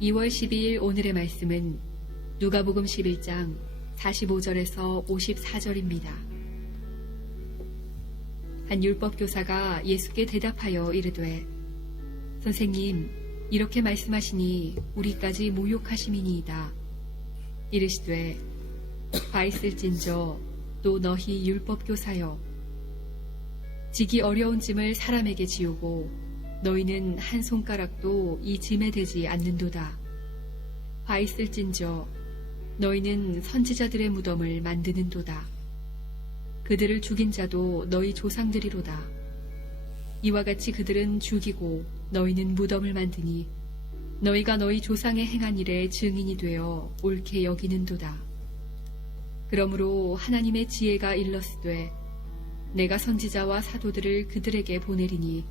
2월 12일 오늘의 말씀은 누가복음 11장 45절에서 54절입니다. 한 율법교사가 예수께 대답하여 이르되 선생님, 이렇게 말씀하시니 우리까지 모욕하심이니이다. 이르시되 바 있을진저 또 너희 율법교사여, 지기 어려운 짐을 사람에게 지우고 너희는 한 손가락도 이 짐에 대지 않는도다. 바 있을진저 너희는 선지자들의 무덤을 만드는도다. 그들을 죽인 자도 너희 조상들이로다. 이와 같이 그들은 죽이고 너희는 무덤을 만드니 너희가 너희 조상의 행한 일에 증인이 되어 옳게 여기는도다. 그러므로 하나님의 지혜가 일렀으되 내가 선지자와 사도들을 그들에게 보내리니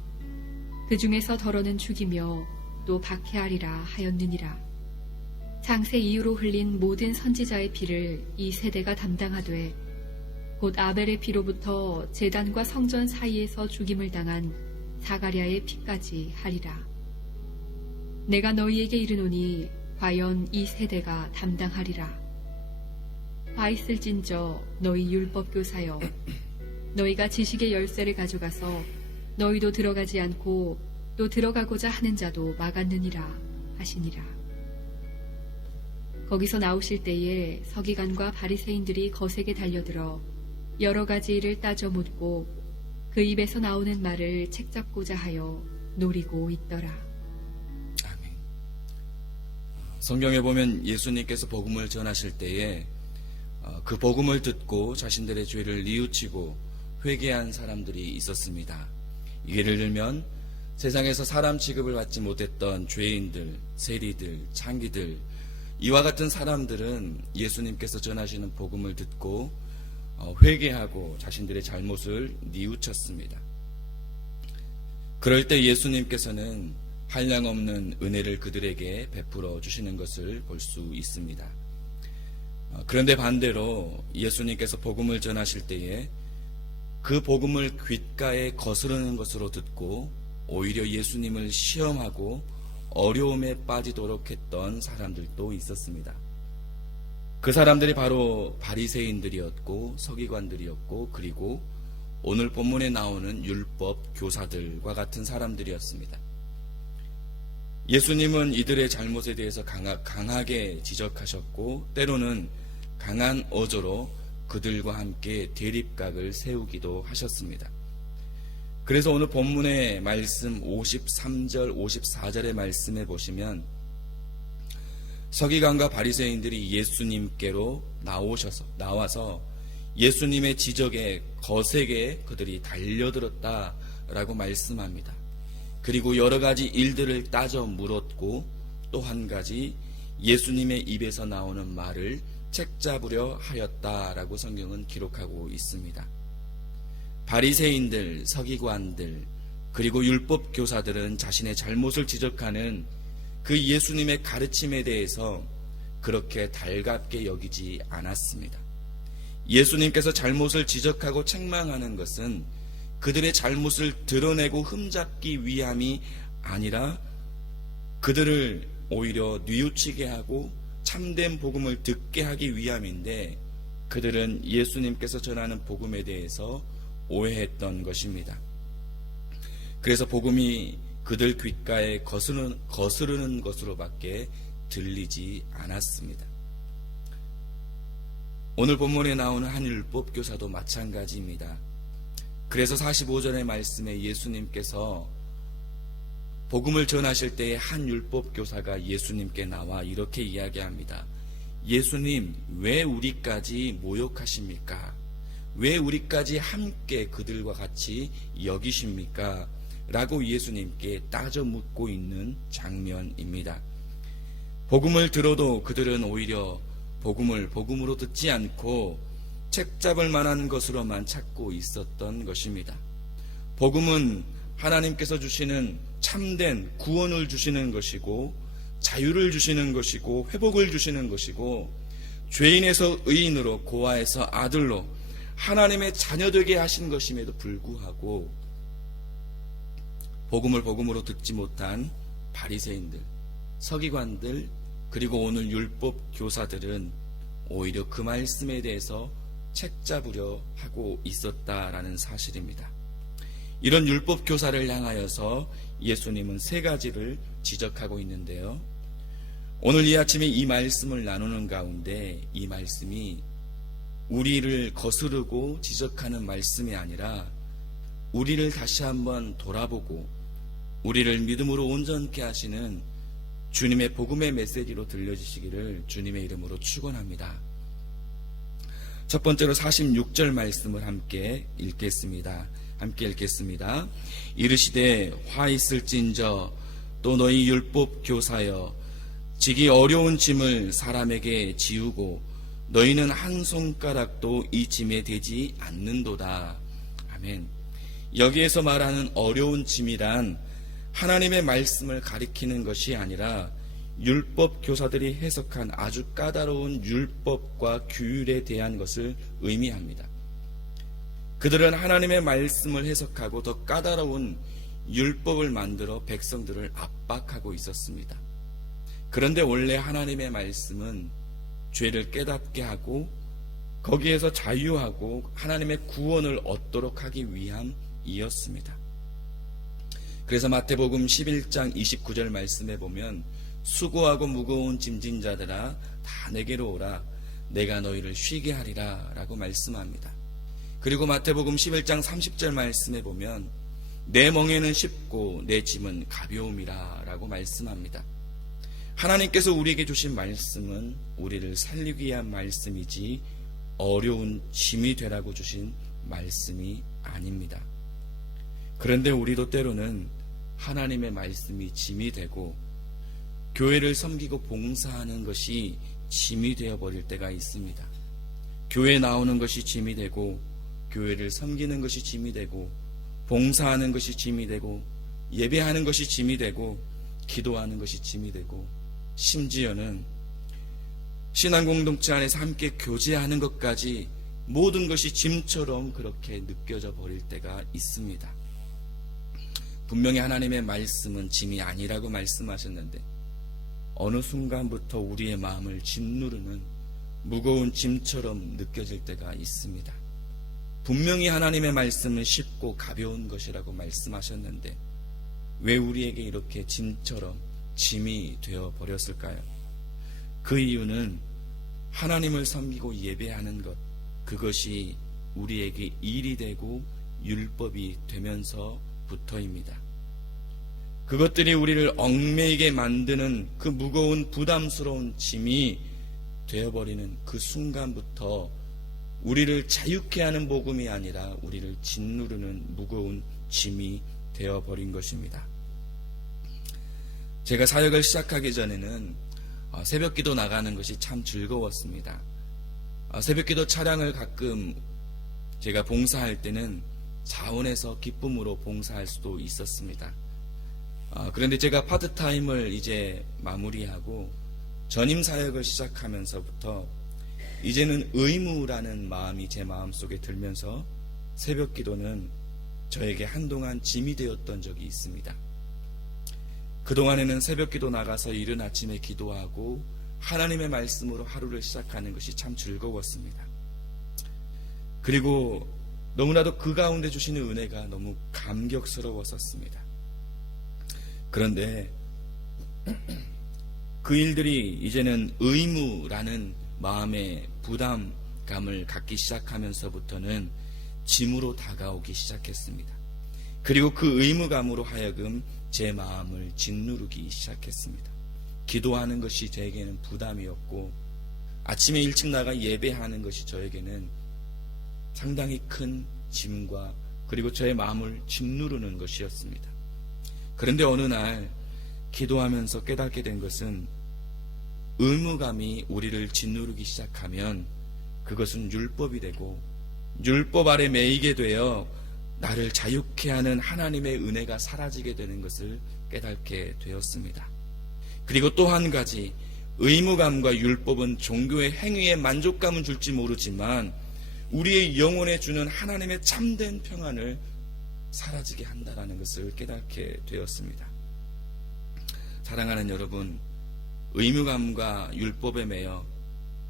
그 중에서 더러는 죽이며 또 박해하리라 하였느니라. 창세 이후로 흘린 모든 선지자의 피를 이 세대가 담당하되 곧 아벨의 피로부터 제단과 성전 사이에서 죽임을 당한 사가랴의 피까지 하리라. 내가 너희에게 이르노니 과연 이 세대가 담당하리라. 바 있을진저 너희 율법교사여, 너희가 지식의 열쇠를 가져가서 너희도 들어가지 않고 또 들어가고자 하는 자도 막았느니라 하시니라. 거기서 나오실 때에 서기관과 바리새인들이 거세게 달려들어 여러 가지 일을 따져 묻고 그 입에서 나오는 말을 책잡고자 하여 노리고 있더라. 아멘. 성경에 보면 예수님께서 복음을 전하실 때에 그 복음을 듣고 자신들의 죄를 뉘우치고 회개한 사람들이 있었습니다. 예를 들면 세상에서 사람 취급을 받지 못했던 죄인들, 세리들, 창기들, 이와 같은 사람들은 예수님께서 전하시는 복음을 듣고 회개하고 자신들의 잘못을 뉘우쳤습니다. 그럴 때 예수님께서는 한량없는 은혜를 그들에게 베풀어 주시는 것을 볼 수 있습니다. 그런데 반대로 예수님께서 복음을 전하실 때에 그 복음을 귓가에 거스르는 것으로 듣고 오히려 예수님을 시험하고 어려움에 빠지도록 했던 사람들도 있었습니다. 그 사람들이 바로 바리새인들이었고 서기관들이었고 그리고 오늘 본문에 나오는 율법 교사들과 같은 사람들이었습니다. 예수님은 이들의 잘못에 대해서 강하게 지적하셨고 때로는 강한 어조로 그들과 함께 대립각을 세우기도 하셨습니다. 그래서 오늘 본문의 말씀 53절, 54절의 말씀에 보시면 서기관과 바리새인들이 예수님께로 나와서 예수님의 지적에 거세게 그들이 달려들었다라고 말씀합니다. 그리고 여러 가지 일들을 따져 물었고 또 한 가지 예수님의 입에서 나오는 말을 책잡으려 하였다라고 성경은 기록하고 있습니다. 바리새인들, 서기관들, 그리고 율법 교사들은 자신의 잘못을 지적하는 그 예수님의 가르침에 대해서 그렇게 달갑게 여기지 않았습니다. 예수님께서 잘못을 지적하고 책망하는 것은 그들의 잘못을 드러내고 흠잡기 위함이 아니라 그들을 오히려 뉘우치게 하고 참된 복음을 듣게 하기 위함인데 그들은 예수님께서 전하는 복음에 대해서 오해했던 것입니다. 그래서 복음이 그들 귓가에 거스르는 것으로밖에 들리지 않았습니다. 오늘 본문에 나오는 한 율법교사도 마찬가지입니다. 그래서 45절의 말씀에 예수님께서 복음을 전하실 때에 한 율법교사가 예수님께 나와 이렇게 이야기합니다. 예수님, 왜 우리까지 모욕하십니까? 왜 우리까지 함께 그들과 같이 여기십니까? 라고 예수님께 따져 묻고 있는 장면입니다. 복음을 들어도 그들은 오히려 복음을 복음으로 듣지 않고 책잡을 만한 것으로만 찾고 있었던 것입니다. 복음은 하나님께서 주시는 참된 구원을 주시는 것이고 자유를 주시는 것이고 회복을 주시는 것이고 죄인에서 의인으로 고아에서 아들로 하나님의 자녀되게 하신 것임에도 불구하고 복음을 복음으로 듣지 못한 바리새인들, 서기관들 그리고 오늘 율법 교사들은 오히려 그 말씀에 대해서 책잡으려 하고 있었다라는 사실입니다. 이런 율법 교사를 향하여서 예수님은 세 가지를 지적하고 있는데요. 오늘 이 아침에 이 말씀을 나누는 가운데 이 말씀이 우리를 거스르고 지적하는 말씀이 아니라 우리를 다시 한번 돌아보고 우리를 믿음으로 온전케 하시는 주님의 복음의 메시지로 들려주시기를 주님의 이름으로 축원합니다. 첫 번째로 46절 말씀을 함께 읽겠습니다. 이르시되 화 있을진저 또 너희 율법 교사여 지기 어려운 짐을 사람에게 지우고 너희는 한 손가락도 이 짐에 대지 않는도다. 아멘. 여기에서 말하는 어려운 짐이란 하나님의 말씀을 가리키는 것이 아니라 율법 교사들이 해석한 아주 까다로운 율법과 규율에 대한 것을 의미합니다. 그들은 하나님의 말씀을 해석하고 더 까다로운 율법을 만들어 백성들을 압박하고 있었습니다. 그런데 원래 하나님의 말씀은 죄를 깨닫게 하고 거기에서 자유하고 하나님의 구원을 얻도록 하기 위함이었습니다. 그래서 마태복음 11장 29절 말씀에 보면 수고하고 무거운 짐진 자들아 다 내게로 오라 내가 너희를 쉬게 하리라 라고 말씀합니다. 그리고 마태복음 11장 30절 말씀에 보면 내 멍에는 쉽고 내 짐은 가벼움이라 라고 말씀합니다. 하나님께서 우리에게 주신 말씀은 우리를 살리기 위한 말씀이지 어려운 짐이 되라고 주신 말씀이 아닙니다. 그런데 우리도 때로는 하나님의 말씀이 짐이 되고 교회를 섬기고 봉사하는 것이 짐이 되어버릴 때가 있습니다. 교회에 나오는 것이 짐이 되고 교회를 섬기는 것이 짐이 되고 봉사하는 것이 짐이 되고 예배하는 것이 짐이 되고 기도하는 것이 짐이 되고 심지어는 신앙공동체 안에서 함께 교제하는 것까지 모든 것이 짐처럼 그렇게 느껴져 버릴 때가 있습니다. 분명히 하나님의 말씀은 짐이 아니라고 말씀하셨는데 어느 순간부터 우리의 마음을 짓누르는 무거운 짐처럼 느껴질 때가 있습니다. 분명히 하나님의 말씀은 쉽고 가벼운 것이라고 말씀하셨는데 왜 우리에게 이렇게 짐처럼 짐이 되어 버렸을까요? 그 이유는 하나님을 섬기고 예배하는 것, 그것이 우리에게 일이 되고 율법이 되면서부터입니다. 그것들이 우리를 얽매이게 만드는 그 무거운 부담스러운 짐이 되어버리는 그 순간부터 우리를 자유케 하는 복음이 아니라 우리를 짓누르는 무거운 짐이 되어버린 것입니다. 제가 사역을 시작하기 전에는 새벽기도 나가는 것이 참 즐거웠습니다. 새벽기도 차량을 가끔 제가 봉사할 때는 자원해서 기쁨으로 봉사할 수도 있었습니다. 그런데 제가 파트타임을 이제 마무리하고 전임 사역을 시작하면서부터 이제는 의무라는 마음이 제 마음속에 들면서 새벽기도는 저에게 한동안 짐이 되었던 적이 있습니다. 그동안에는 새벽기도 나가서 이른 아침에 기도하고 하나님의 말씀으로 하루를 시작하는 것이 참 즐거웠습니다. 그리고 너무나도 그 가운데 주시는 은혜가 너무 감격스러웠었습니다. 그런데 그 일들이 이제는 의무라는 마음의 부담감을 갖기 시작하면서부터는 짐으로 다가오기 시작했습니다. 그리고 그 의무감으로 하여금 제 마음을 짓누르기 시작했습니다. 기도하는 것이 저에게는 부담이었고 아침에 일찍 나가 예배하는 것이 저에게는 상당히 큰 짐과 그리고 저의 마음을 짓누르는 것이었습니다. 그런데 어느 날 기도하면서 깨닫게 된 것은 의무감이 우리를 짓누르기 시작하면 그것은 율법이 되고 율법 아래 매이게 되어 나를 자유케 하는 하나님의 은혜가 사라지게 되는 것을 깨닫게 되었습니다. 그리고 또 한 가지, 의무감과 율법은 종교의 행위에 만족감은 줄지 모르지만 우리의 영혼에 주는 하나님의 참된 평안을 사라지게 한다는 것을 깨닫게 되었습니다. 사랑하는 여러분, 의무감과 율법에 매여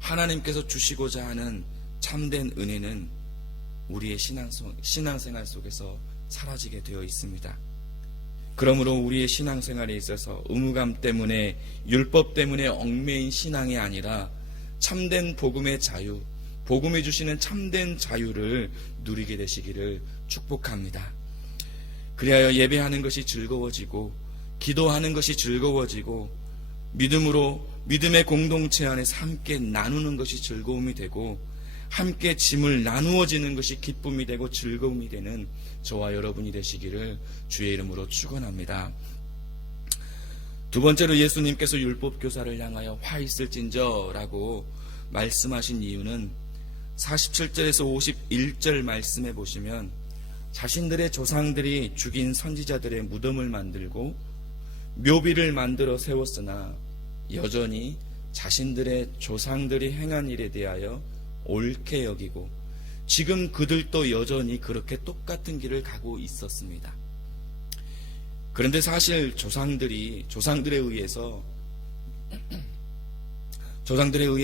하나님께서 주시고자 하는 참된 은혜는 우리의 신앙생활 속에서 사라지게 되어 있습니다. 그러므로 우리의 신앙생활에 있어서 의무감 때문에, 율법 때문에 얽매인 신앙이 아니라 참된 복음의 자유, 복음이 주시는 참된 자유를 누리게 되시기를 축복합니다. 그리하여 예배하는 것이 즐거워지고, 기도하는 것이 즐거워지고, 믿음의 공동체 안에서 함께 나누는 것이 즐거움이 되고, 함께 짐을 나누어지는 것이 기쁨이 되고 즐거움이 되는 저와 여러분이 되시기를 주의 이름으로 축원합니다. 두 번째로 예수님께서 율법교사를 향하여 화 있을진저라고 말씀하신 이유는 47절에서 51절 말씀에 보시면 자신들의 조상들이 죽인 선지자들의 무덤을 만들고 묘비를 만들어 세웠으나 여전히 자신들의 조상들이 행한 일에 대하여 옳게 여기고 지금 그들도 여전히 그렇게 똑같은 길을 가고 있었습니다. 그런데 사실 조상들에 의해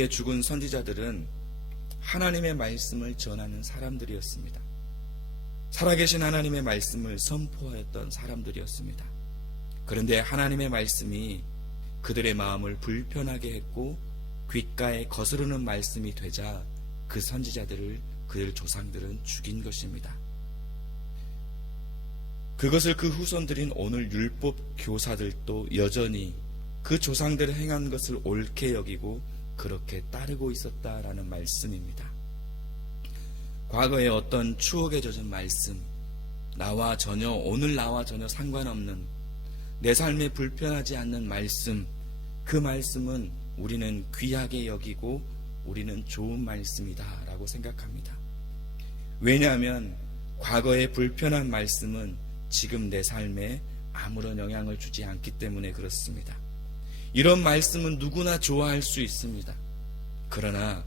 죽은 선지자들은 하나님의 말씀을 전하는 사람들이었습니다. 살아계신 하나님의 말씀을 선포하였던 사람들이었습니다. 그런데 하나님의 말씀이 그들의 마음을 불편하게 했고 귓가에 거스르는 말씀이 되자 그 선지자들을, 그들 조상들은 죽인 것입니다. 그것을 그 후손들인 오늘 율법 교사들도 여전히 그 조상들이 행한 것을 옳게 여기고 그렇게 따르고 있었다라는 말씀입니다. 과거의 어떤 추억에 젖은 말씀, 오늘 나와 전혀 상관없는 내 삶에 불편하지 않는 말씀, 그 말씀은 우리는 귀하게 여기고 우리는 좋은 말씀이다 라고 생각합니다. 왜냐하면 과거의 불편한 말씀은 지금 내 삶에 아무런 영향을 주지 않기 때문에 그렇습니다. 이런 말씀은 누구나 좋아할 수 있습니다. 그러나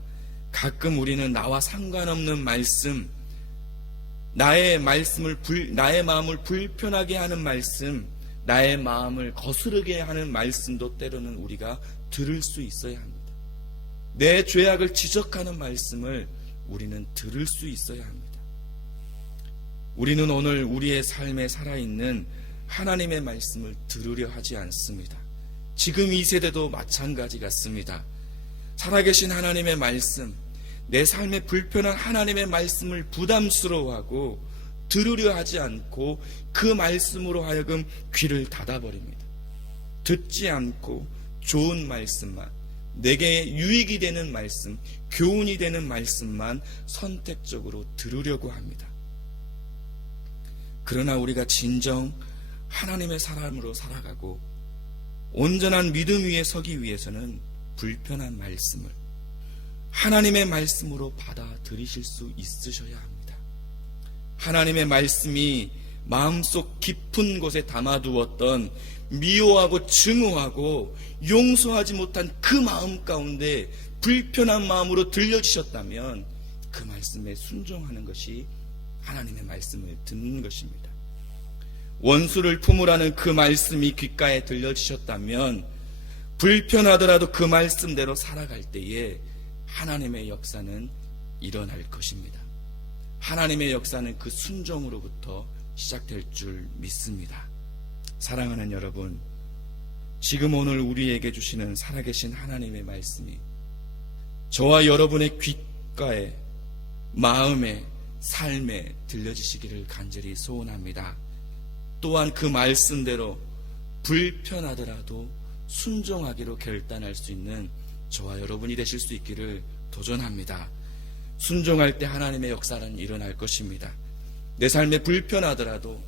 가끔 우리는 나와 상관없는 말씀, 나의 마음을 불편하게 하는 말씀, 나의 마음을 거스르게 하는 말씀도 때로는 우리가 들을 수 있어야 합니다. 내 죄악을 지적하는 말씀을 우리는 들을 수 있어야 합니다. 우리는 오늘 우리의 삶에 살아있는 하나님의 말씀을 들으려 하지 않습니다. 지금 이 세대도 마찬가지 같습니다. 살아계신 하나님의 말씀, 내 삶에 불편한 하나님의 말씀을 부담스러워하고 들으려 하지 않고 그 말씀으로 하여금 귀를 닫아버립니다. 듣지 않고 좋은 말씀만, 내게 유익이 되는 말씀, 교훈이 되는 말씀만 선택적으로 들으려고 합니다. 그러나 우리가 진정 하나님의 사람으로 살아가고 온전한 믿음 위에 서기 위해서는 불편한 말씀을 하나님의 말씀으로 받아들이실 수 있으셔야 합니다. 하나님의 말씀이 마음속 깊은 곳에 담아두었던 미워하고 증오하고 용서하지 못한 그 마음 가운데 불편한 마음으로 들려주셨다면 그 말씀에 순종하는 것이 하나님의 말씀을 듣는 것입니다. 원수를 품으라는 그 말씀이 귓가에 들려주셨다면 불편하더라도 그 말씀대로 살아갈 때에 하나님의 역사는 일어날 것입니다. 하나님의 역사는 그 순종으로부터 시작될 줄 믿습니다. 사랑하는 여러분, 지금 오늘 우리에게 주시는 살아계신 하나님의 말씀이 저와 여러분의 귓가에, 마음에, 삶에 들려지시기를 간절히 소원합니다. 또한 그 말씀대로 불편하더라도 순종하기로 결단할 수 있는 저와 여러분이 되실 수 있기를 도전합니다. 순종할 때 하나님의 역사는 일어날 것입니다. 내 삶에 불편하더라도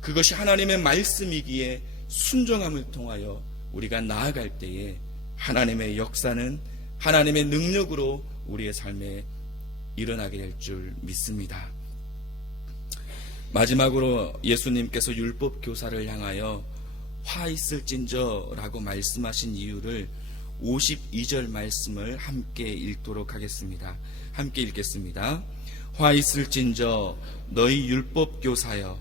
그것이 하나님의 말씀이기에 순종함을 통하여 우리가 나아갈 때에 하나님의 역사는 하나님의 능력으로 우리의 삶에 일어나게 될 줄 믿습니다. 마지막으로 예수님께서 율법 교사를 향하여 화 있을진저라고 말씀하신 이유를 52절 말씀을 함께 읽도록 하겠습니다. 함께 읽겠습니다. 화 있을진저 너희 율법 교사여,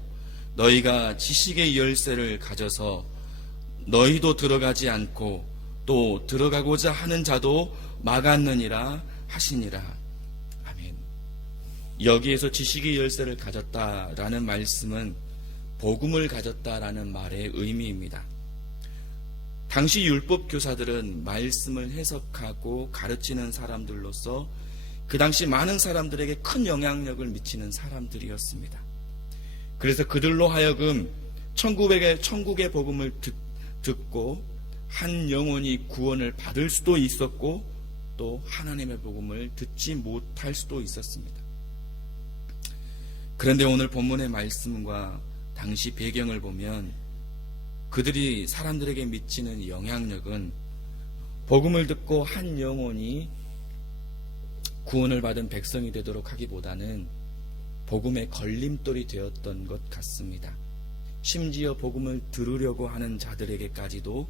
너희가 지식의 열쇠를 가져서 너희도 들어가지 않고 또 들어가고자 하는 자도 막았느니라 하시니라. 아멘. 여기에서 지식의 열쇠를 가졌다라는 말씀은 복음을 가졌다라는 말의 의미입니다. 당시 율법 교사들은 말씀을 해석하고 가르치는 사람들로서 그 당시 많은 사람들에게 큰 영향력을 미치는 사람들이었습니다. 그래서 그들로 하여금 천국의 복음을 듣고 한 영혼이 구원을 받을 수도 있었고 또 하나님의 복음을 듣지 못할 수도 있었습니다. 그런데 오늘 본문의 말씀과 당시 배경을 보면 그들이 사람들에게 미치는 영향력은 복음을 듣고 한 영혼이 구원을 받은 백성이 되도록 하기보다는 복음의 걸림돌이 되었던 것 같습니다. 심지어 복음을 들으려고 하는 자들에게까지도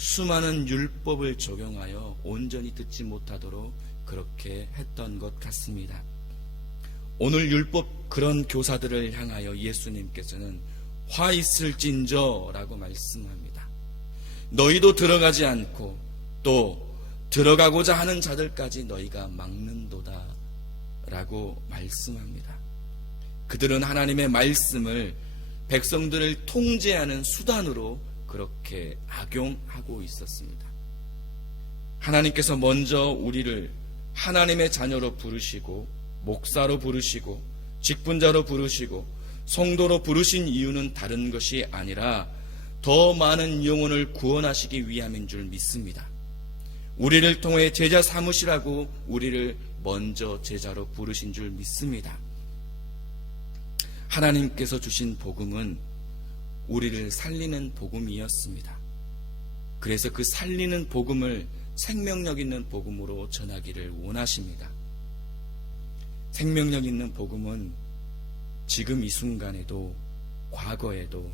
수많은 율법을 적용하여 온전히 듣지 못하도록 그렇게 했던 것 같습니다. 오늘 율법 그런 교사들을 향하여 예수님께서는 화 있을진저 라고 말씀합니다. 너희도 들어가지 않고 또 들어가고자 하는 자들까지 너희가 막는도다 라고 말씀합니다. 그들은 하나님의 말씀을 백성들을 통제하는 수단으로 그렇게 악용하고 있었습니다. 하나님께서 먼저 우리를 하나님의 자녀로 부르시고 목사로 부르시고 직분자로 부르시고 성도로 부르신 이유는 다른 것이 아니라 더 많은 영혼을 구원하시기 위함인 줄 믿습니다. 우리를 통해 제자 삼으시라고 우리를 먼저 제자로 부르신 줄 믿습니다. 하나님께서 주신 복음은 우리를 살리는 복음이었습니다. 그래서 그 살리는 복음을 생명력 있는 복음으로 전하기를 원하십니다. 생명력 있는 복음은 지금 이 순간에도 과거에도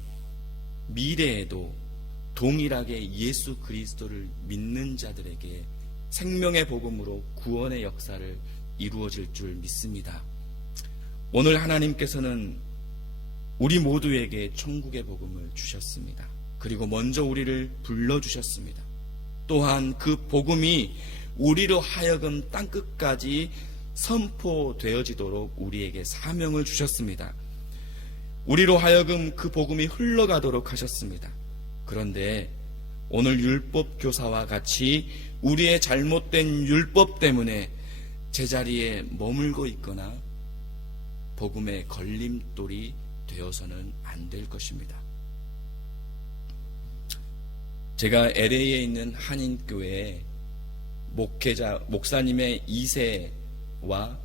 미래에도 동일하게 예수 그리스도를 믿는 자들에게 생명의 복음으로 구원의 역사를 이루어질 줄 믿습니다. 오늘 하나님께서는 우리 모두에게 천국의 복음을 주셨습니다. 그리고 먼저 우리를 불러주셨습니다. 또한 그 복음이 우리로 하여금 땅끝까지 선포되어지도록 우리에게 사명을 주셨습니다. 우리로 하여금 그 복음이 흘러가도록 하셨습니다. 그런데 오늘 율법 교사와 같이 우리의 잘못된 율법 때문에 제자리에 머물고 있거나 복음의 걸림돌이 되어서는 안 될 것입니다. 제가 LA에 있는 한인교회에 목사님의 2세와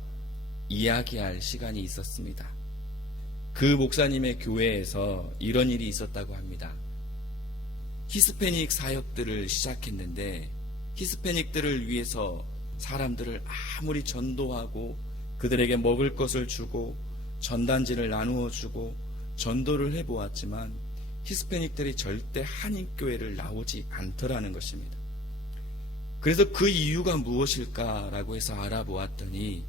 이야기할 시간이 있었습니다. 그 목사님의 교회에서 이런 일이 있었다고 합니다. 히스패닉 사역들을 시작했는데 히스패닉들을 위해서 사람들을 아무리 전도하고 그들에게 먹을 것을 주고 전단지를 나누어 주고 전도를 해보았지만 히스패닉들이 절대 한인교회를 나오지 않더라는 것입니다. 그래서 그 이유가 무엇일까라고 해서 알아보았더니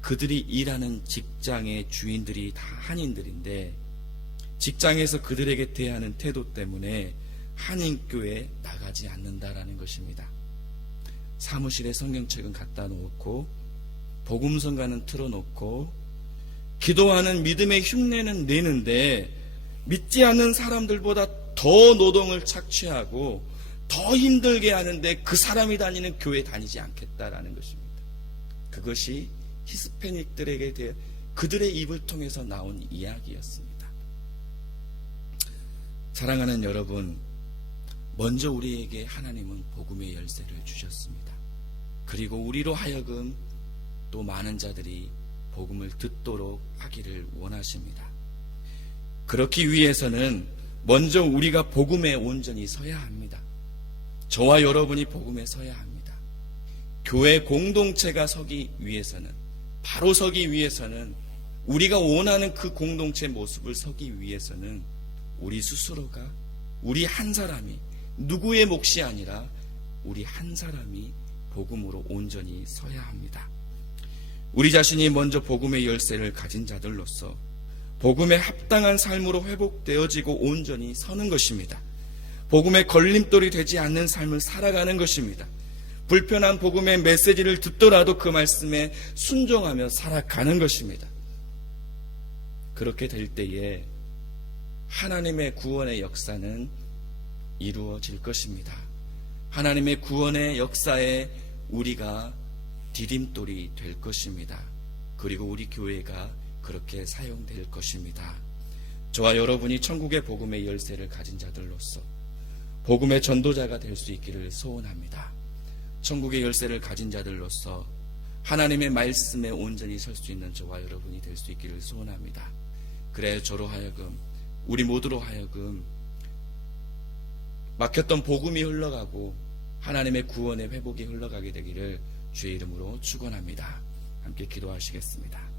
그들이 일하는 직장의 주인들이 다 한인들인데 직장에서 그들에게 대하는 태도 때문에 한인교회에 나가지 않는다라는 것입니다. 사무실에 성경책은 갖다 놓고 복음성가는 틀어놓고 기도하는 믿음의 흉내는 내는데 믿지 않는 사람들보다 더 노동을 착취하고 더 힘들게 하는데 그 사람이 다니는 교회 다니지 않겠다라는 것입니다. 그것이 히스패닉들에게 대해 그들의 입을 통해서 나온 이야기였습니다. 사랑하는 여러분, 먼저 우리에게 하나님은 복음의 열쇠를 주셨습니다. 그리고 우리로 하여금 또 많은 자들이 복음을 듣도록 하기를 원하십니다. 그렇기 위해서는 먼저 우리가 복음에 온전히 서야 합니다. 저와 여러분이 복음에 서야 합니다. 교회 공동체가 서기 위해서는, 바로 서기 위해서는, 우리가 원하는 그 공동체 모습을 서기 위해서는 우리 스스로가, 우리 한 사람이, 누구의 몫이 아니라 우리 한 사람이 복음으로 온전히 서야 합니다. 우리 자신이 먼저 복음의 열쇠를 가진 자들로서 복음에 합당한 삶으로 회복되어지고 온전히 서는 것입니다. 복음의 걸림돌이 되지 않는 삶을 살아가는 것입니다. 불편한 복음의 메시지를 듣더라도 그 말씀에 순종하며 살아가는 것입니다. 그렇게 될 때에 하나님의 구원의 역사는 이루어질 것입니다. 하나님의 구원의 역사에 우리가 디딤돌이 될 것입니다. 그리고 우리 교회가 그렇게 사용될 것입니다. 저와 여러분이 천국의 복음의 열쇠를 가진 자들로서 복음의 전도자가 될 수 있기를 소원합니다. 천국의 열쇠를 가진 자들로서 하나님의 말씀에 온전히 설 수 있는 저와 여러분이 될 수 있기를 소원합니다. 그래 저로 하여금, 우리 모두로 하여금 막혔던 복음이 흘러가고 하나님의 구원의 회복이 흘러가게 되기를 주의 이름으로 축원합니다. 함께 기도하시겠습니다.